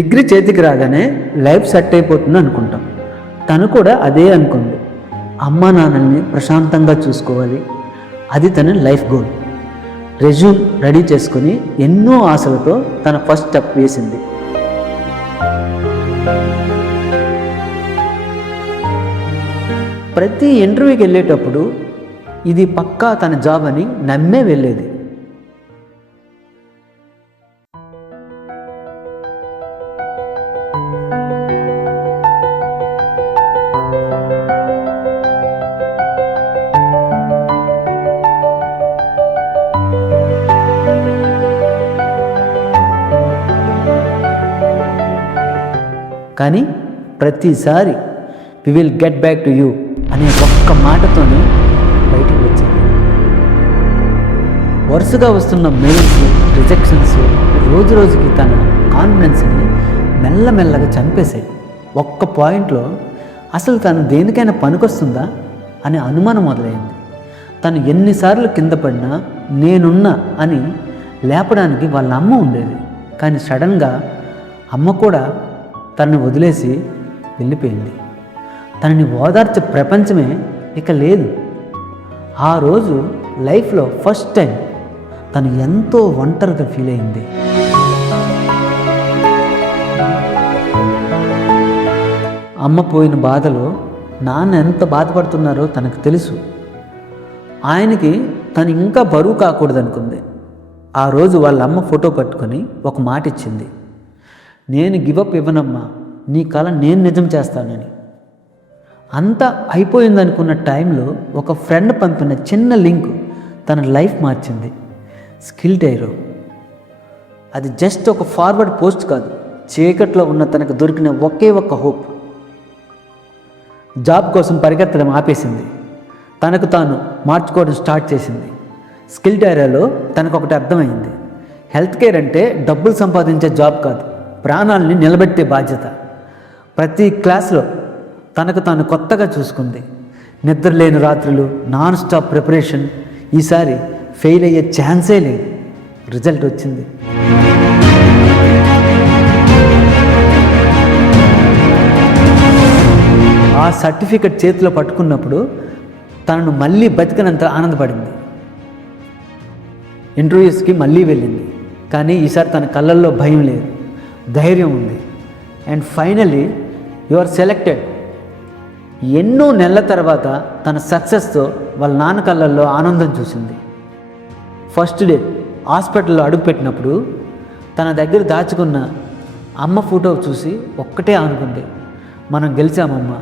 Degree చేతికి రాగానే life set అయిపోతుంది అనుకుంటాం. తను కూడా అదే అనుకుంది. అమ్మా నాన్నల్ని ప్రశాంతంగా చూసుకోవాలి, అది తన లైఫ్ గోల్. రెజ్యూమ్ రెడీ చేసుకుని ఎన్నో ఆశలతో తన ఫస్ట్ స్టెప్ వేసింది. ప్రతి ఇంటర్వ్యూకి వెళ్ళేటప్పుడు ఇది పక్కా తన జాబ్ అని నమ్మే వెళ్ళేది. కానీ ప్రతిసారి we will get back to you అనే ఒక్క మాటతోనే బయటికి వచ్చింది. వరుసగా వస్తున్న మెయిల్స్, రిజెక్షన్స్ రోజు రోజుకి తన కాన్ఫిడెన్స్ని మెల్లమెల్లగా చంపేశాయి. ఒక్క పాయింట్లో అసలు తను దేనికైనా పనికొస్తుందా అనే అనుమానం మొదలైంది. తను ఎన్నిసార్లు కింద పడినా నేనున్నా అని లేపడానికి వాళ్ళ అమ్మ ఉండేది. కానీ సడన్గా అమ్మ కూడా తనని వదిలేసి వెళ్ళిపోయింది. తనని ఓదార్చే ప్రపంచమే ఇక లేదు. ఆ రోజు లైఫ్లో ఫస్ట్ టైం తను ఎంతో ఒంటరిగా ఫీల్ అయింది. అమ్మ పోయిన బాధలో నాన్న ఎంత బాధపడుతున్నారో తనకు తెలుసు. ఆయనకి తను ఇంకా బరువు కాకూడదనుకుంది. ఆ రోజు వాళ్ళ అమ్మ ఫోటో పట్టుకొని ఒక మాట ఇచ్చింది, నేను గివప్ ఇవ్వనమ్మా, నీ కల నేను నిజం చేస్తానని. అంతా అయిపోయిందనుకున్న టైంలో ఒక ఫ్రెండ్ పంపిన చిన్న లింక్ తన లైఫ్ మార్చింది. స్కిల్ డైరో. అది జస్ట్ ఒక ఫార్వర్డ్ పోస్ట్ కాదు, చీకట్లో ఉన్న తనకు దొరికిన ఒకే ఒక్క హోప్. జాబ్ కోసం పరిగెత్తడం ఆపేసింది. తనకు తాను మార్చుకోవడం స్టార్ట్ చేసింది. స్కిల్ డైరోలో తనకు ఒకటి అర్థమైంది, హెల్త్ కేర్ అంటే డబ్బులు సంపాదించే జాబ్ కాదు, ప్రాణాలని నిలబెట్టే బాధ్యత. ప్రతి క్లాస్లో తనకు తాను కొత్తగా చూసుకుంది. నిద్ర లేని రాత్రులు, నాన్ స్టాప్ ప్రిపరేషన్. ఈసారి ఫెయిల్ అయ్యే ఛాన్సే లేదు. రిజల్ట్ వచ్చింది. ఆ సర్టిఫికెట్ చేతిలో పట్టుకున్నప్పుడు తనను మళ్ళీ బతికినంత ఆనందపడింది. ఇంటర్వ్యూస్కి మళ్ళీ వెళ్ళింది. కానీ ఈసారి తన కళ్ళల్లో భయం లేదు, ధైర్యం ఉంది. And finally you are selected. ఎన్నో నెలల తర్వాత తన సక్సెస్తో వాళ్ళ నాన్న కళ్ళల్లో ఆనందం చూసింది. ఫస్ట్ డే హాస్పిటల్లో అడుగుపెట్టినప్పుడు తన దగ్గర దాచుకున్న అమ్మ ఫోటో చూసి ఒక్కటే అనుకుంది, మనం గెలిచామమ్మా,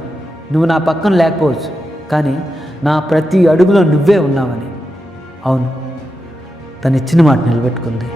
నువ్వు నా పక్కన లేకపోవచ్చు, కానీ నా ప్రతి అడుగులో నువ్వే ఉన్నావని. అవును, తను ఇచ్చిన మాట నిలబెట్టుకుంది.